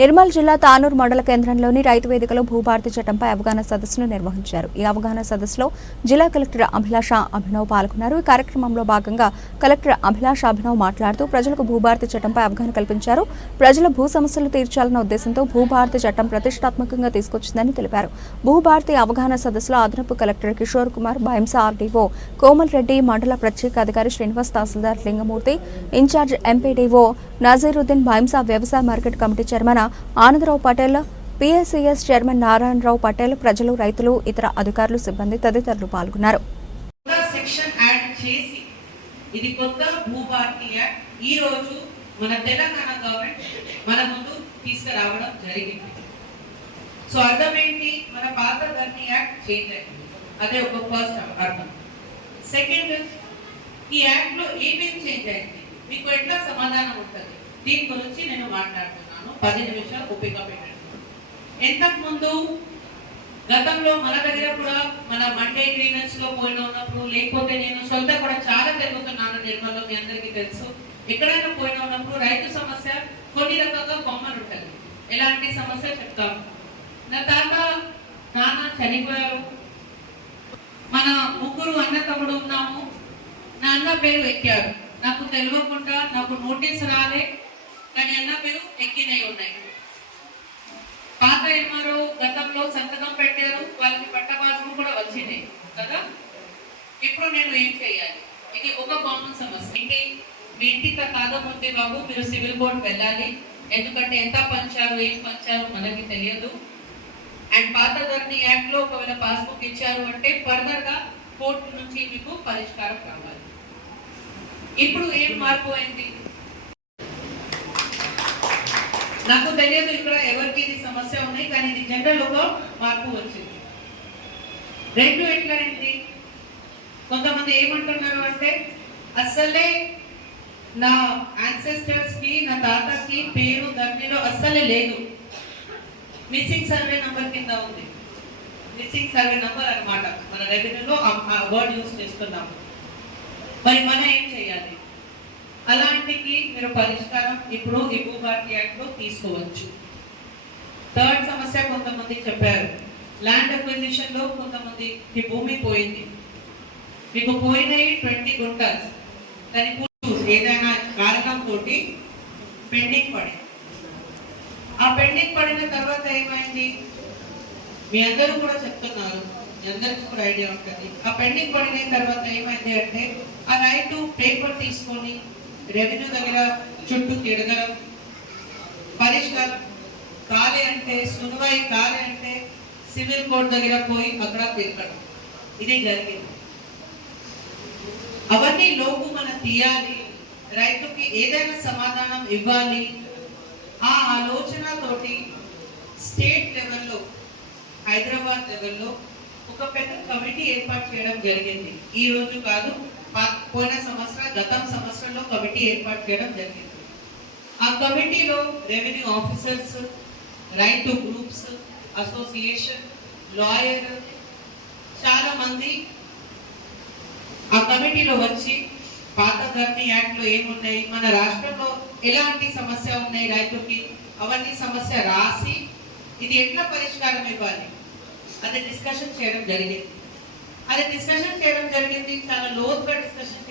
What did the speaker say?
నిర్మల్ జిల్లా తానూరు మండల కేంద్రంలోని రైతు వేదికలో భూభారతి చట్టంపై అవగాహన సదస్సును నిర్వహించారు. ఈ అవగాహన సదస్సులో జిల్లా కలెక్టర్ అభిలాష అభినవ్ పాల్గొన్నారు. ఈ కార్యక్రమంలో భాగంగా కలెక్టర్ అభిలాష అభినవ్ మాట్లాడుతూ ప్రజలకు భూభారతి చట్టంపై అవగాహన కల్పించారు. ప్రజల భూ సమస్యలు తీర్చాలన్న ఉద్దేశంతో భూభారతి చట్టం ప్రతిష్టాత్మకంగా తీసుకొచ్చిందని తెలిపారు. భూభారతి అవగాహన సదస్సులో అదనపు కలెక్టర్ కిషోర్ కుమార్ భైంసా ఆర్డీఓ కోమల్ రెడ్డి మండల ప్రత్యేక అధికారి శ్రీనివాస్ తహసీల్దార్ లింగమూర్తి ఇన్ఛార్జ్ ఎంపీడీఓ నజీరుద్దీన్ భైంసా వ్యవసాయ market committee chairman Anandarao Patel PSCS chairman Narayanarao Patel ప్రజలు రైతులు ఇతర అధికారులు సిబ్బంది తదితరులు పాల్గొన్నారు. ఇది కొత్త యాక్ట్ ఈ రోజు మన తెలంగాణ గవర్నమెంట్ మన ముందు తీసుకురావడం జరిగింది. సో అర్థం ఏంటి? మన పాత ధర్ని యాక్ట్ చేంజ్ అయింది. అదే ఒక ఫస్ట్ అర్థం. సెకండ్ ఈ యాక్ట్లో ఏమేమి చేంజ్ అయింది? మీకు ఎట్లా సమాధానం ఉంటుంది? దీని గురించి నేను మాట్లాడుతున్నాను. పది నిమిషాలు ఓపిక పెట్టండి. ఎంతకుముందు గతంలో మన దగ్గర కూడా మన మండే గ్రీవెన్స్లో పోయిన ఉన్నప్పుడు లేకపోతే నేను సొంత కూడా చాలా తిరుగుతున్నాను నిర్మల్లో మీ అందరికీ తెలుసు. ఎక్కడైనా పోయిన ఉన్నప్పుడు రైతు సమస్య కొన్ని రకంగా కొమ్మలు ఉంటుంది ఎలాంటి సమస్య చెప్తాను నా తాత నాన్న చనిపోయారు. మన ముగ్గురు అన్న తమ్ముడు ఉన్నాము. నా అన్న పేరు ఎక్కారు. నాకు తెలియకుండా నాకు నోటీస్ రాలే. కానీ అన్న పేరు ఎక్కినవి ఉన్నాయి. పాత ఎంఆర్ఓ గతంలో సంతకం పెట్టారు వాళ్ళకి పట్టబాజులు కూడా వచ్చినాయి కదా? ఇప్పుడు నేను ఏం చేయాలి? ఇది ఒక కామన్ సమస్య. ఇంకే మీ ఇంటికి కాదో ఉంది బాబు మీరు సివిల్ కోర్టు వెళ్ళాలి. ఎందుకంటే ఎంత పంచారు ఏం పంచారు మనకి తెలియదు. అండ్ పాత ధరని యాక్ట్లో ఒకవేళ పాస్బుక్ ఇచ్చారు అంటే ఫర్దర్గా కోర్టు నుంచి మీకు పరిష్కారం కావాలి. ఇప్పుడు ఏం మార్పు అయింది? నాకు తెలియదు ఇక్కడ ఎవరికి ఇది సమస్య ఉన్నాయి కానీ ఇది జనరల్ ఒక మార్పు వచ్చింది. రెండు ఎట్లా ఏంటి కొంతమంది ఏమంటున్నారు అంటే అసలే నా యాన్సెస్టర్స్కి నా తాతకి పేరు ధర్నిలో అస్సలే లేదు. మిస్సింగ్ సర్వే నంబర్ కింద ఉంది. మిస్సింగ్ సర్వే నంబర్ అన్నమాట. మన రెవెన్యూలో ఆ వర్డ్ యూస్ చేస్తున్నాము. మరి మనం ఏం చేయాలి? అలాంటికి మీరు పరిష్కారం ఇప్పుడు ఈ భూభారతి యాక్ట్ తీసుకోవచ్చు. థర్డ్ సమస్య కొంతమంది చెప్పారు. ల్యాండ్ అక్విజిషన్లో కొంతమంది మీ భూమి పోయింది. మీకు పోయినాయి ట్వంటీ గుంటల్స్ దాని ఏదైనా కారణం తోటి పెండింగ్ పడింది ఆ పెండింగ్ పడిన తర్వాత ఏమైంది? మీ అందరూ కూడా చెప్తున్నారు. అందరికీ కూడా ఐడియా ఉంటుంది. ఆ పెండింగ్ పడిన తర్వాత ఏమైంది అంటే ఆ రైతు పేపర్ తీసుకొని రెవెన్యూ దగ్గర చుట్టూ తిడగడం పరిష్కారం కాలే అంటే సునువై కాలే అంటే సివిల్ కోర్ట్ దగ్గర పోయి అక్కడ తిరగడం. ఇది జరిగింది. అవన్నీ లోపు మనం తీయాలి. రైతుకి ఏదైనా సమాధానం ఇవ్వాలి. ఆ ఆలోచనతోటి స్టేట్ లెవెల్లో హైదరాబాద్ లెవెల్లో ఒక పెద్ద కమిటీ ఏర్పాటు చేయడం జరిగింది. ఈ రోజు కాదు పోయిన సంవత్సరం గతం సంవత్సరంలో కమిటీ ఏర్పాటు చేయడం జరిగింది. ఆ కమిటీలో రెవెన్యూ ఆఫీసర్స్ రైతు గ్రూప్స్ అసోసియేషన్ లాయర్ చాలా మంది ఆ కమిటీలో వచ్చి పాత ధర్ని యాక్ట్లో ఏమున్నాయి మన రాష్ట్రంలో ఎలాంటి సమస్య ఉన్నాయి రైతుకి అవన్నీ సమస్య రాసి ఇది ఎట్లా పరిష్కారం ఇవ్వాలి? అది డిస్కషన్ చేయడం జరిగింది. అది డిస్కషన్ చేయడం జరిగింది. చాలా లోతుగా డిస్కషన్